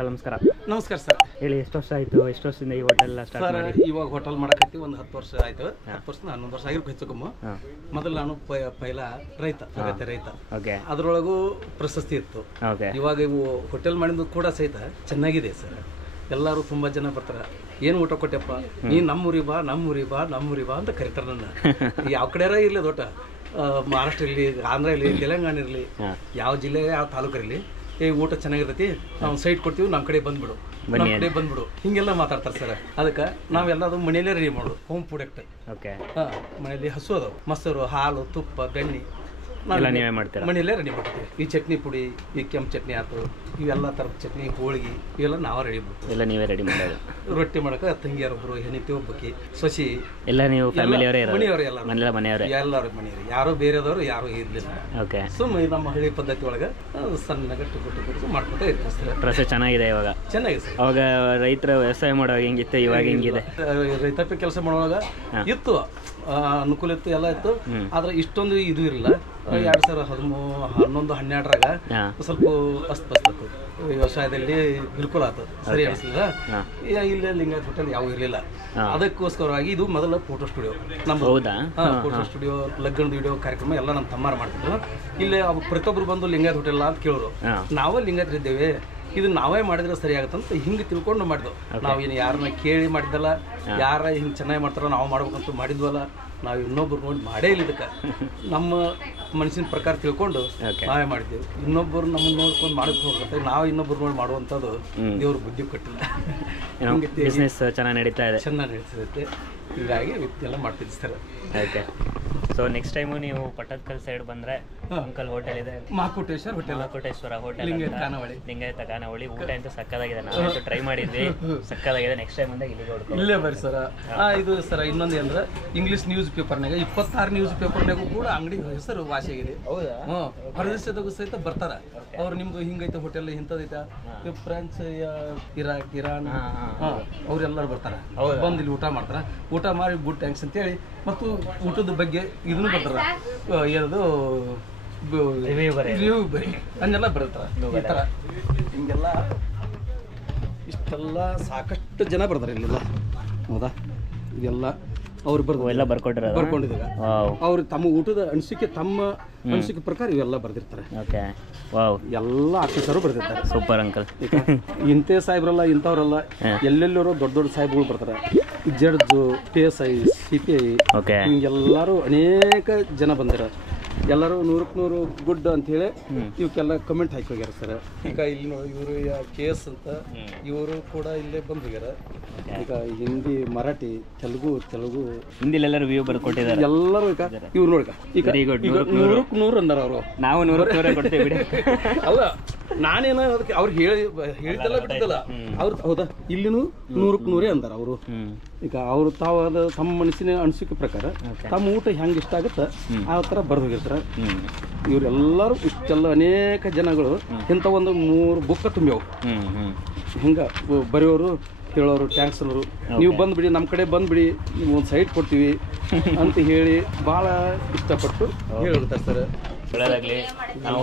Uncle ನಮಸ್ಕಾರ. ನಮಸ್ಕಾರ sir. ಹೇಳಿ, ಎಷ್ಟು ವರ್ಷ ಆಯಿತು? ಎಷ್ಟು ವರ್ಷದಿಂದ ಈ ಹೋಟೆಲ್ ಸ್ಟಾರ್ಟ್ ಮಾಡಿ? ಇವಾಗ ಹೋಟೆಲ್ ಮಾಡಕತ್ತಿ ಒಂದು 10 ವರ್ಷ ಆಯ್ತು. 10 ವರ್ಷ 11 ವರ್ಷ ಆಗಿರ್ಬೇಕು ಹೆಚ್ಚುಕಮ್ಮ. ಮೊದಲು ನಾನು ಪೈಲ ರೈತ, ಅಗತ್ಯ ರೈತ. ಓಕೆ. ಅದರೊಳಗೂ ಪ್ರಶಸ್ತಿ ಇತ್ತು. ಓಕೆ. ಇವಾಗ ಇವು ಹೋಟೆಲ್ ಮಾಡಿದ್ದು ಕೂಡ ಸಹಿತ ಚೆನ್ನಾಗಿದೆ ಸರ್. ಎಲ್ಲರೂ ತುಂಬ ಜನ ಬರ್ತಾರೆ. ಏನು ಊಟ ಕೊಟ್ಟೆಪ್ಪ, ನೀನು ನಮ್ಮೂರಿ ಬಾ ನಮ್ಮೂರಿ ಬಾ ನಮ್ಮೂರಿ ಬಾ ಅಂತ ಕರಿತಾರೆ ನನ್ನ. ಯಾವ ಕಡೆಯಾರ ಇರಲಿ ದೊಡ್ಡ ಮಹಾರಾಷ್ಟ್ರ ಇರಲಿ, ಆಂಧ್ರ ಇರಲಿ, ತೆಲಂಗಾಣ ಇರಲಿ, ಯಾವ ಜಿಲ್ಲೆ ಯಾವ ತಾಲೂಕು ಇರಲಿ, ಊಟ ಚೆನ್ನಾಗಿರ್ತೈತಿ, ನಾವು ಸೈಟ್ ಕೊಡ್ತೀವಿ, ನಮ್ಮ ಕಡೆ ಬಂದ್ಬಿಡು, ನಮ್ಮ ಕಡೆ ಬಂದ್ಬಿಡು, ಹಿಂಗೆಲ್ಲ ಮಾತಾಡ್ತಾರೆ ಸರ್. ಅದಕ್ಕೆ ನಾವೆಲ್ಲದು ಮನೆಯಲ್ಲೇ ರೆಡಿ ಮಾಡೋದು, ಹೋಮ್ ಪ್ರಾಡಕ್ಟ್. ಓಕೆ. ಮನೆಯಲ್ಲಿ ಹಸು ಅದಾವೆ, ಮೊಸರು, ಹಾಲು, ತುಪ್ಪ, ಬೆಣ್ಣೆ ನೀವೇ ಮಾಡ್ತೀರಾ? ಮನೆಯಲ್ಲೇ ರೆಡಿ ಮಾಡ್ತೀವಿ. ಈ ಚಟ್ನಿ ಪುಡಿ, ಈ ಕೆಂಪು ಚಟ್ನಿ ಆಯ್ತು, ಇವೆಲ್ಲ ಥರದ ಚಟ್ನಿ, ಹೋಳಿಗೆ ಇವೆಲ್ಲ ನಾವೇ ರೆಡಿ ಮಾಡ್ತೀವಿ. ಎಲ್ಲ ನೀವೇ ರೆಡಿ ಮಾಡೋದು? ರೊಟ್ಟಿ ಮಾಡೋಕೆ ತಂಗಿಯಾರೊಬ್ರು, ಹೆಣಿತಿ ಒಬ್ಬಕಿ, ಸೊಸಿ, ಎಲ್ಲ ನೀವು ಫ್ಯಾಮಿಲಿಯವರೇ? ಮನೆಯವರೇ, ಎಲ್ಲರೂ ಮನೆಯವರೇ, ಎಲ್ಲರೂ ಮನೆಯವರು, ಯಾರೋ ಬೇರೆದವರು ಯಾರು ಇರಲಿಲ್ಲ. ಓಕೆ. ಸುಮ್ಮನೆ ನಮ್ಮ ಹಳ್ಳಿ ಪದ್ಧತಿ ಒಳಗೆ ಸಣ್ಣಗೆ ಟುಕು ಮಾಡ್ಕೊತಾ ಇರ್ತೀವಿ ಸರ್. ಪ್ರೊಸೆಸ್ ಚೆನ್ನಾಗಿದೆ ಇವಾಗ? ಚೆನ್ನಾಗಿದೆ ಸರ್. ಅವಾಗ ರೈತರು ವ್ಯವಸಾಯ ಮಾಡುವಾಗ ಹೆಂಗಿತ್ತು, ಇವಾಗ ಹೆಂಗಿದೆ? ರೈತಾಪಿ ಕೆಲಸ ಮಾಡುವಾಗ ಇತ್ತು, ಅನುಕೂಲ ಇತ್ತು, ಎಲ್ಲ ಇತ್ತು. ಆದ್ರೆ ಇಷ್ಟೊಂದು ಇದು ಇರಲಿಲ್ಲ. 2011, 12ರಾಗ ಸ್ವಲ್ಪ ಅಸ್ತವ್ಯಸ್ತ ವ್ಯವಸಾಯದಲ್ಲಿ ಬಿಲ್ಕುಲ್ ಆಯ್ತು, ಸರಿ ಅನಿಸಲಿಲ್ಲ. ಇಲ್ಲೇ ಲಿಂಗಾಯತ್ ಹೋಟೆಲ್ ಯಾವ ಇರಲಿಲ್ಲ. ಅದಕ್ಕೋಸ್ಕರವಾಗಿ ಇದು ಮೊದಲ ಫೋಟೋ ಸ್ಟುಡಿಯೋ ನಮ್ದು. ಹೌದಾ? ಫೋಟೋ ಸ್ಟುಡಿಯೋ, ಲಗ್ನದ ವಿಡಿಯೋ ಕಾರ್ಯಕ್ರಮ ಎಲ್ಲ ನಮ್ಮ ತಮ್ಮಾರು ಮಾಡ್ತಿದ್ರು. ಇಲ್ಲೇ ಪ್ರತಿಯೊಬ್ಬರು ಬಂದು ಲಿಂಗಾಯತ್ ಹೋಟೆಲ್ ಅಂತ ಕೇಳೋರು. ನಾವೇ ಲಿಂಗಾಯತ್ರಿದ್ದೇವೆ, ಇದು ನಾವೇ ಮಾಡಿದ್ರೆ ಸರಿ ಆಗುತ್ತಂತ ಹಿಂಗೆ ತಿಳ್ಕೊಂಡು ಮಾಡಿದ್ವು. ನಾವೇನು ಯಾರನ್ನ ಕೇಳಿ ಮಾಡಿದ್ದಲ್ಲ, ಯಾರ ಹಿಂಗೆ ಚೆನ್ನಾಗಿ ಮಾಡ್ತಾರೋ ನಾವು ಮಾಡ್ಬೇಕಂತ ಮಾಡಿದ್ವಲ್ಲ. ನಾವು ಇನ್ನೊಬ್ರು ನೋಡಿ ಮಾಡೇ ಇಲ್ಲ. ಇದಕ್ಕೆ ನಮ್ಮ ಮನಸ್ಸಿನ ಪ್ರಕಾರ ತಿಳ್ಕೊಂಡು ನಾವೇ ಮಾಡಿದ್ದೇವೆ. ಇನ್ನೊಬ್ಬರು ನಮ್ಮನ್ನು ನೋಡ್ಕೊಂಡು ಮಾಡಕ್ಕೆ ಹೋಗುತ್ತೆ, ನಾವು ಇನ್ನೊಬ್ರು ನೋಡಿ ಮಾಡುವಂಥದ್ದು ದೇವ್ರ ಬುದ್ಧಿ ಕೊಟ್ಟಿಲ್ಲ. ಬಿಸ್ನೆಸ್ ಚೆನ್ನಾಗಿ ನಡೀತಾ ಇದೆ? ಚೆನ್ನಾಗಿ ನಡೀತೈತೆ. ಹೀಗಾಗಿ ಎಲ್ಲ ಮಾಡ್ತಿದ್ವಿ sir. Okay. So next time ನೀವು ಪಟ್ಟದಕಲ್ ಸೈಡ್ ಬಂದರೆ ಅಂಕಲ್ ಹೋಟೆಲ್ ಇದೆ, ಮಹಾಕೋಟೇಶ್ವರ ಹೋಟೆಲ್, ಮಹಾಕೋಟೇಶ್ವರ ಹೋಟೆಲ್, ಲಿಂಗಾಯತ ಖಾನಾವಳಿ. ಊಟ ಅಂತ ಸಕ್ಕದಾಗಿದೆ, ನಾವು ಟ್ರೈ ಮಾಡಿದ್ವಿ, ಸಕ್ಕದಾಗಿದೆ. ನೆಕ್ಸ್ಟ್ ಟೈಮ್ ಬಂದಾಗ ಇಲ್ಲಿಗೆ ಹೊಡ್ಕೊಂಡು ಇಲ್ಲೇ ಬರ್ರಿ ಸರ್. ಇದು ಸರ್ ಇನ್ನೊಂದು ಅಂದ್ರೆ ಇಂಗ್ಲೀಷ್ ನ್ಯೂಸ್ ಪೇಪರ್ನಾಗ 26 ನ್ಯೂಸ್ ಪೇಪರ್ನಾಗೂ ಕೂಡ ಅಂಗಡಿ ಹೆಸರು ವಾಸಿಯಾಗಿದೆ. ಹೌದಾ? ಹೊರದೇಶದಾಗೂ ಸಹಿತ ಬರ್ತಾರ ಅವ್ರು, ನಿಮ್ದು ಹಿಂಗೈತೆ ಹೋಟೆಲ್, ಇಂಥದೈತೆ, ಫ್ರಾನ್ಸ್, ಇರಾಕ್, ಇರಾನ್, ಅವ್ರೆಲ್ಲರೂ ಬರ್ತಾರ, ಬಂದು ಇಲ್ಲಿ ಊಟ ಮಾಡ್ತಾರ. ಊಟ ಮಾಡಿ ಗುಡ್ ಥ್ಯಾಂಕ್ಸ್ ಅಂತೇಳಿ ಮತ್ತು ಊಟದ ಬಗ್ಗೆ ಇದನ್ನು ಬರ್ತಾರ, ಏನದು ರಿವ್ಯೂ ಬರೀ ಅನ್ನೆಲ್ಲ ಬರ್ತಾರ. ಈ ಥರ ಹಿಂಗೆಲ್ಲ ಇಷ್ಟೆಲ್ಲ ಸಾಕಷ್ಟು ಜನ ಬರ್ತಾರೆ ಇಲ್ಲೆಲ್ಲ. ಹೌದಾ? ಇದೆಲ್ಲ ಅವ್ರು ಎಲ್ಲ ಬರ್ಕೊಂಡಿದ್ದಾರೆ. ಅವ್ರು ತಮ್ಮ ಊಟದ ಅನಿಸಿಕೆ, ತಮ್ಮ ಅನಿಸಿಕೆ ಪ್ರಕಾರ ಇವೆಲ್ಲ ಬರ್ದಿರ್ತಾರೆ. ಓಕೆ. ವಾವ್. ಎಲ್ಲ ಆಫೀಸರು ಬರ್ದಿರ್ತಾರೆ. Super uncle. ಇಂಥ ಸಾಹೇಬ್ರಲ್ಲ, ಇಂಥವ್ರಲ್ಲ, ಎಲ್ಲೆಲ್ಲರೂ ದೊಡ್ಡ ದೊಡ್ಡ ಸಾಹೇಬ್ಗಳು ಬರ್ತಾರೆ. ಜಡ್ಜು, PSI, CPI, ಹಿಂಗೆಲ್ಲರೂ ಅನೇಕ ಜನ ಬಂದಿರ. ಎಲ್ಲರೂ 100ಕ್ಕೆ 100 ಗುಡ್ ಅಂತೇಳಿ ಇವಕ್ಕೆಲ್ಲ ಕಮೆಂಟ್ ಹಾಕಿ ಹೋಗ್ಯಾರ ಸರ್. ಈಗ ಇಲ್ಲಿ ನೋಡಿ, ಇವರು KS ಅಂತ ಇವರು ಕೂಡ ಇಲ್ಲೇ ಬಂದು ಹೋಗ್ಯಾರ. ಈಗ ಹಿಂದಿ, ಮರಾಠಿ, ತೆಲುಗು ಹಿಂದಿಲೆಲ್ಲರೂ ವ್ಯೂ ಬರ್ಕೊಟ್ಟಿದ್ದಾರೆ ಎಲ್ಲರೂ. ಈಗ ಇವ್ರು ನೋಡಿ, ಈಗ 100ಕ್ಕೆ 100 ಅಂದಾರ ಅವರು. ನಾವು 100ಕ್ಕೆ ಕೊಡ್ತೇವೆ ಬಿಡಿ. ಅಲ್ಲ, ನಾನೇನೋ ಅದಕ್ಕೆ ಅವ್ರಿಗೆ ಹೇಳಿದ್ದಲ್ಲ ಬಿಟ್ಟಿದ್ದಲ್ಲ ಅವ್ರು. ಹೌದಾ? ಇಲ್ಲಿನೂ 100ಕ್ಕೆ 100 ಅಂದಾರ ಅವರು. ಈಗ ಅವರು ತಾವಾದ ತಮ್ಮ ಮನಸ್ಸಿನ ಅನಿಸಿಕೆ ಪ್ರಕಾರ ತಮ್ಮ ಊಟ ಹೆಂಗೆ ಇಷ್ಟ ಆಗುತ್ತೆ ಆ ಥರ ಬರ್ದು ಹೋಗಿರ್ತಾರೆ. ಇವರೆಲ್ಲರೂ ಇಷ್ಟೆಲ್ಲ ಅನೇಕ ಜನಗಳು ಇಂಥ ಒಂದು 3 ಬುಕ್ಕ ತುಂಬ್ಯಾವು. ಹಿಂಗೆ ಬರೆಯೋರು, ಹೇಳೋರು, ಟ್ಯಾಂಕ್ಸ್ ಅನ್ನೋರು, ನೀವು ಬಂದ್ಬಿಡಿ, ನಮ್ಮ ಕಡೆ ಬಂದ್ಬಿಡಿ, ನೀವು ಒಂದು ಸೈಟ್ ಕೊಡ್ತೀವಿ ಅಂತ ಹೇಳಿ ಭಾಳ ಇಷ್ಟಪಟ್ಟು ಹೇಳಿರ್ತಾರೆ ಸರ್.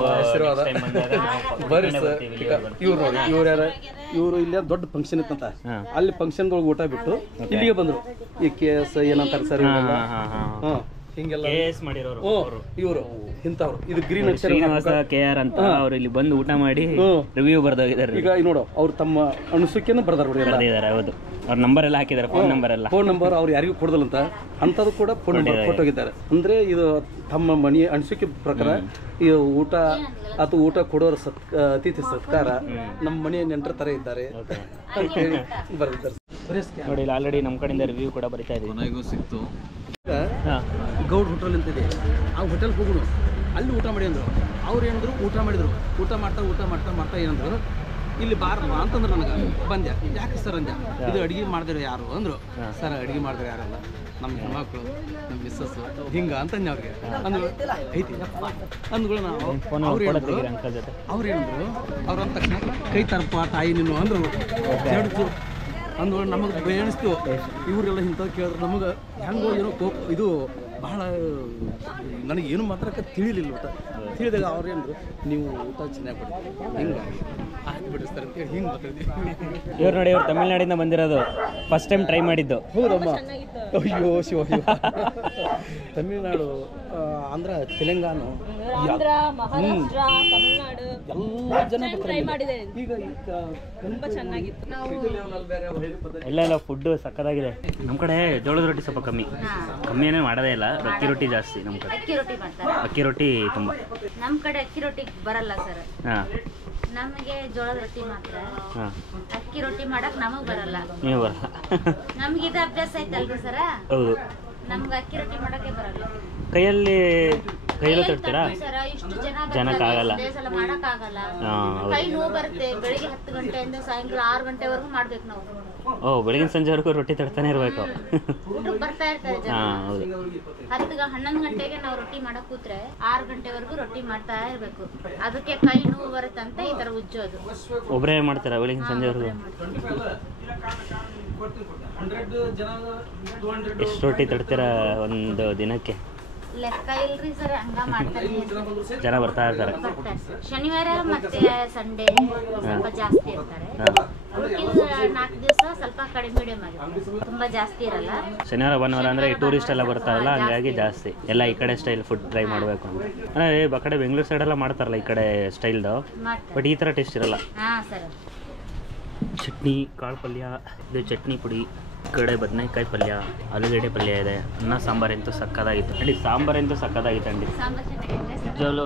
ಆಶೀರ್ವಾದ ಬರ್ರಿ ಸರ್. ಇವ್ರು ನೋಡಿ, ಇವರು ಇಲ್ಲೇ ದೊಡ್ಡ ಫಂಕ್ಷನ್ ಇತ್ತಂತ, ಅಲ್ಲಿ ಫಂಕ್ಷನ್ದೊಳಗೆ ಊಟ ಬಿಟ್ಟು ಇಲ್ಲಿಗೆ ಬಂದರು. ಈ KS ಏನಂತಾರೆ ಸರ್, ಹಿಂಗೆಲ್ಲ ಇವರು ಇಂಥವ್ರು. ಇದು ಗ್ರೀನ್ KR ಅಂತ ಅವ್ರು ಇಲ್ಲಿ ಬಂದು ಊಟ ಮಾಡಿ ರಿವ್ಯೂ ಬರ್ದೋಗಿದ್ದಾರೆ. ಈಗ ನೋಡು, ಅವ್ರು ತಮ್ಮ ಅನಿಸಿಕೆನ ಬರ್ದಿದ್ದಾರೆ. ಹೌದು, ಅವ್ರ ನಂಬರ್ ಎಲ್ಲ ಹಾಕಿದ್ದಾರೆ, ಫೋನ್ ನಂಬರ್ ಅವ್ರು ಯಾರಿಗೂ ಕೊಡೋದಿಲ್ಲಂತ ಅಂಥದ್ದು ಕೂಡ ಫೋನ್ ನಂಬರ್ ಕೊಟ್ಟೋಗಿದ್ದಾರೆ. ಅಂದರೆ ಇದು ತಮ್ಮ ಮನೆಯ ಅನಿಸಿಕೆ ಪ್ರಕಾರ ಈ ಊಟ ಅಥವಾ ಊಟ ಕೊಡೋರು ಅತಿಥಿ ಸತ್ಕಾರ ನಮ್ಮ ಮನೆಯ ನೆಂಟರ ಥರ ಇದ್ದಾರೆ ಅಂತ ಹೇಳಿ ಬರ್ದಿದ್ದಾರೆ ನೋಡಿ. ಆಲ್ರೆಡಿ ನಮ್ಮ ಕಡೆಯಿಂದ ರಿವ್ಯೂ ಕೂಡ ಬರಿತಾ ಇದ್ದೀವಿ. ನನಗೂ ಸಿಕ್ತು. ಗೌಡ್ ಹೋಟೆಲ್ ಅಂತಿದೆ, ಆ ಹೋಟೆಲ್ಗೆ ಹೋಗೋಣ, ಅಲ್ಲಿ ಊಟ ಮಾಡಿ ಅಂದರು. ಅವ್ರು ಏನಂದ್ರು, ಊಟ ಮಾಡಿದ್ರು. ಊಟ ಮಾಡ್ತಾ ಏನಂದ್ರು, ಇಲ್ಲಿ ಬಾರ ಅಂತಂದ್ರೆ ನನಗೆ ಬಂದೆ. ಯಾಕೆ ಸರ್ ಅಂದೆ. ಇದು ಅಡುಗೆ ಮಾಡಿದ್ರೆ ಯಾರು ಅಂದರು. ಸರ್ ಅಡುಗೆ ಮಾಡಿದ್ರೆ ಯಾರಲ್ಲ, ನಮ್ಮ ಹೆಣ್ಮಕ್ಳು, ನಮ್ಮ ಮಿಸ್ಸಸ್ಸು, ಹಿಂಗೆ ಅಂತಂದೆ ಅವ್ರಿಗೆ. ಅಂದ್ರು ಐತಿ ಅಂದ್ಗಳು. ನಾವು ಅವ್ರು ಏನಂದ್ರು, ಅವ್ರಂತ ತಕ್ಷಣ ಕೈ ತರಪ್ಪ ತಾಯಿ ನೀನು ಅಂದರು. ಜಡ್ಜು ಅಂದ್ಗಳು ನಮಗೆ ಬೇಣಿಸ್ತು. ಇವರೆಲ್ಲ ಇಂಥದ್ದು ಕೇಳಿದ್ರೆ ನಮಗೆ ಹೆಂಗೋ ಏನೋ ಇದು ಭಾಳ ನನಗೇನು ಮಾತ್ರಕ್ಕೆ ತಿಳಿಲಿಲ್ಲ. ಅಂತ ಹೇಳಿದಾಗ ಅವ್ರು ಏನಂದ್ರು ನೀವು ಊಟ ಚೆನ್ನಾಗಿ ಕೊಡ್ತೀವಿ ಹಿಂಗೆ ಆಯ್ತು ಬಿಡ್ರಿ ಸರ್ ಅಂತೇಳಿ ಹಿಂಗೆ ಮಾತಾಡಿದ್ವಿ. ಇವ್ರು ನೋಡಿ, ಇವ್ರು ತಮಿಳ್ನಾಡಿಂದ ಬಂದಿರೋದು, ಫಸ್ಟ್ ಟೈಮ್ ಟ್ರೈ ಮಾಡಿದ್ದು. ಹೌದಮ್ಮ. ಅಯ್ಯೋ ಶಿವ ಶಿವ. ತಮಿಳ್ನಾಡು, ಆಂಧ್ರ, ತೆಲಂಗಾಣ ಎಲ್ಲ ಜನ ಬರ್ತಾರೆ. ಈಗ ತುಂಬ ಚೆನ್ನಾಗಿತ್ತು. ಎಲ್ಲ ಫುಡ್ಡು ಸಕ್ಕತ್ತಾಗಿದೆ. ನಮ್ಮ ಕಡೆ ಜೋಳದ ರೊಟ್ಟಿ ಸ್ವಲ್ಪ ಕಮ್ಮಿನೇ ಮಾಡೋದೇ ಇಲ್ಲ, ಅಕ್ಕಿ ರೊಟ್ಟಿ ಜಾಸ್ತಿ ನಮ್ಮ ಕಡೆ. ಅಕ್ಕಿ ರೊಟ್ಟಿ ಮಾಡ್ತಾರೆ. ಅಕ್ಕಿ ರೊಟ್ಟಿ ತುಂಬ. ನಮ್ಮ ಕಡೆ ಅಕ್ಕಿ ರೊಟ್ಟಿ ಬರಲ್ಲ ಸರ್. ಹಾಂ, ನಮಗೆ ಜೋಳದ ರೊಟ್ಟಿ ಮಾತ್ರ. ಹಾಂ, ಅಕ್ಕಿ ರೊಟ್ಟಿ ಮಾಡಕ್ ನಮಗ್ ಬರಲ್ಲ. ನೀವು ಬರಲ್ಲ. ನಮ್ಗೆ ಇದು ಅಭ್ಯಾಸ ಐತಲ್ರಿ ಸರ. ಹೌದು, ನಮ್ಗೆ ಅಕ್ಕಿ ರೊಟ್ಟಿ ಮಾಡಕ್ಕೆ ಬರಲ್ಲ. ಕೈಯಲ್ಲಿ ತರ್ತೀರಾ? ಸರ ಇಷ್ಟು ಜನಕ್ಕಾಗಲ್ಲ, ಸಲ ಮಾಡಕ್ ಆಗಲ್ಲ. ಹಾಂ, ಕೈ ನೋವು ಬರುತ್ತೆ. ಬೆಳಿಗ್ಗೆ 10 ಗಂಟೆಯಿಂದ ಸಾಯಂಕಾಲ 6 ಗಂಟೆವರೆಗೂ ಮಾಡ್ಬೇಕು ನಾವು. ಓ, ಬೆಳಗಿನ ಸಂಜೆವರೆಗೂ ರೊಟ್ಟಿ ತಡ್ತಾನೆ ಇರಬೇಕು. ಊಟಕ್ಕೆ ಬರ್ತಾ ಇರ್ತಾರೆ ಜನ. ಹಾಂ, ಹೌದು. 11 ಗಂಟೆಗೆ ನಾವು ರೊಟ್ಟಿ ಮಾಡಕ್ ಕೂತ್ರೆ 6 ಗಂಟೆವರೆಗೂ ರೊಟ್ಟಿ ಮಾಡ್ತಾ ಇರ್ಬೇಕು. ಅದಕ್ಕೆ ಕೈ ನೋವು ಬರುತ್ತಂತ ಈ ತರ ಉಜ್ಜೋದು. ಒಬ್ಬರೇ ಮಾಡ್ತೀರಾ ಬೆಳಗಿನ ಸಂಜೆವರೆಗೂ? ಎಷ್ಟು ರೊಟ್ಟಿ ತಡ್ತೀರಾ ಒಂದು ದಿನಕ್ಕೆ? ಲೆಕ್ಕ ಇಲ್ರಿ ಸರ್, ಹಂಗ ಮಾಡ್ತಾರೆ. ಜನ ಬರ್ತಾ ಇರ್ತಾರೆ. ಶನಿವಾರ ಮತ್ತೆ ಸಂಡೇ ಸ್ವಲ್ಪ ಜಾಸ್ತಿ ಇರ್ತಾರೆ. 4 ದಿವಸ ಸ್ವಲ್ಪ ಕಡಿಮೆ ಮೀಡಿಯಂ ಆಗಿ, ತುಂಬಾ ಜಾಸ್ತಿ ಇರಲ್ಲ. ಶನಿವಾರ ಭಾನುವಾರ ಅಂದ್ರೆ ಟೂರಿಸ್ಟ್ ಎಲ್ಲ ಬರ್ತಾರಲ್ಲ, ಹಂಗಾಗಿ ಜಾಸ್ತಿ ಎಲ್ಲ ಈ ಕಡೆ ಸ್ಟೈಲ್ ಫುಡ್ ಟ್ರೈ ಮಾಡಬೇಕು ಅಂತ. ಅಂದ್ರೆ ಆ ಕಡೆ ಬೆಂಗಳೂರು ಸೈಡ್ ಎಲ್ಲ ಮಾಡ್ತಾರಲ್ಲ ಈ ಕಡೆ ಸ್ಟೈಲ್ದು, ಬಟ್ ಈ ಥರ ಟೇಸ್ಟ್ ಇರಲ್ಲ. ಹಾ ಸರ್. ಚಟ್ನಿ, ಕಾಳು ಪಲ್ಯ, ಇದು ಚಟ್ನಿ ಪುಡಿ, ಈ ಕಡೆ ಬದನೆಕಾಯಿ ಪಲ್ಯ, ಆಲೂಗಡ್ಡೆ ಪಲ್ಯ ಇದೆ. ಅನ್ನ ಸಾಂಬಾರಂತೂ ಸಕ್ಕದಾಗಿತ್ತು ಅಂಡಿ. ಸಾಂಬಾರಂತೂ ಸಕ್ಕದಾಗಿತ್ತು ಅಂಡಿ. ನಿಜವಾಗ್ಲೂ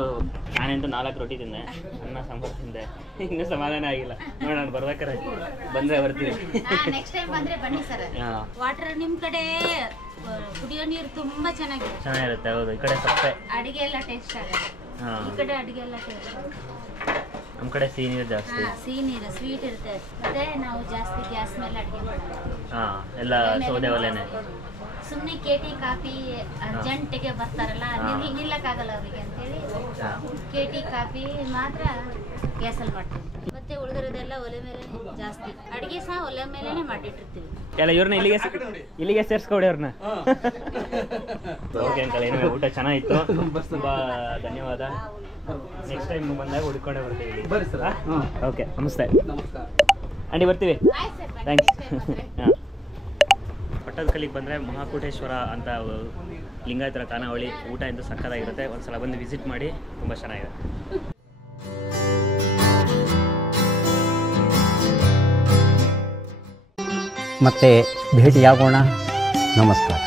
ನಾನಂತೂ 4 ರೊಟ್ಟಿ ತಿಂದೆ, ಅನ್ನ ಸಾಂಬಾರು ತಿಂದೆ, ಇನ್ನೂ ಸಮಾಧಾನ ಆಗಿಲ್ಲ. ನೋಡೋಣ, ಬರ್ಬೇಕಾರೆ ಬಂದರೆ ಬರ್ತೀವಿ. ನೆಕ್ಸ್ಟ್ ಟೈಮ್ ಬಂದ್ರೆ ಬನ್ನಿ ಸರ್. ವಾಟರ್ ನಿಮ್ಮ ಕಡೆ ಕುಡಿಯೋ ನೀರು ತುಂಬಾ ಚೆನ್ನಾಗಿರುತ್ತೆ. ಹೌದು, ಈ ಕಡೆ ಸಪ್ಪೆ, ಅಡಿಗೆ ಎಲ್ಲ ಟೇಸ್ಟ್ ಆಗುತ್ತೆ. ಈ ಕಡೆ ಅಡಿಗೆ ಎಲ್ಲ ಟೇಸ್ಟ್. ನಮ್ಮ ಕಡೆ ಸಿಹಿ ನೀರು ಜಾಸ್ತಿ. ಸಿಹಿ ನೀರು ಸ್ವೀಟ್ ಇರುತ್ತೆ. ಮತ್ತೆ ನಾವು ಜಾಸ್ತಿ ಗ್ಯಾಸ್ ಮೇಲೆ ಅಡಿಗೆ ಮಾಡೋದು. ಎಲ್ಲ ಸೌದೆ ಒಲೆನೇ. ಸುಮ್ಮನೆ ಕೇಟಿ ಕಾಫಿ ಅರ್ಜೆಂಟಿಗೆ ಬರ್ತಾರಲ್ಲ, ನಿಲ್ಲಕ್ಕಾಗಲ್ಲ ಅವರಿಗೆ ಅಂತೇಳಿ ಕೇಟಿ ಕಾಫಿ ಮಾತ್ರ ಗ್ಯಾಸಲ್ಲಿ ಮಾಡ್ತೀವಿ. ಮತ್ತೆ ಉಳಿದಿರೋದೆಲ್ಲ ಒಲೆ ಮೇಲೆ ಜಾಸ್ತಿ. ಅಡಿಗೆ ಸಹ ಒಲೆ ಮೇಲೆನೆ ಮಾಡಿಟ್ಟಿರ್ತೀವಿ. ಎಲ್ಲ ಇವ್ರನ್ನ ಇಲ್ಲಿಗೆ ಸೇರಿಸ್ಕೊಡಿ ಅವ್ರನ್ನ. ಓಕೆ ಅಂಕಲ್, ಏನು ಊಟ ಚೆನ್ನಾಗಿತ್ತು, ತುಂಬಾ ಧನ್ಯವಾದ. ನೆಕ್ಸ್ಟ್ ಟೈಮ್ ಬಂದಾಗ ಹುಡ್ಕೊಂಡೇ ಬರ್ತೀವಿ. ಬರ್ರಿ ಸರ್. ಓಕೆ, ನಮಸ್ತೆ. ನಮಸ್ಕಾರ ಅಂಡಿ, ಬರ್ತೀವಿ. ಥ್ಯಾಂಕ್ಸ್. ಹಾಂ, ಪಟ್ಟದಕಲ್ಲಿಗೆ ಬಂದರೆ ಮಹಾಕೂಟೇಶ್ವರ ಅಂತ ಲಿಂಗಾಯತರ ಖಾನಾವಳಿ, ಊಟ ಎಂದು ಸಕ್ಕತ್ತಾಗಿರುತ್ತೆ. ಒಂದ್ಸಲ ಬಂದು ವಿಸಿಟ್ ಮಾಡಿ, ತುಂಬ ಚೆನ್ನಾಗಿದೆ. ಮತ್ತೆ ಭೇಟಿಯಾಗೋಣ. ನಮಸ್ಕಾರ.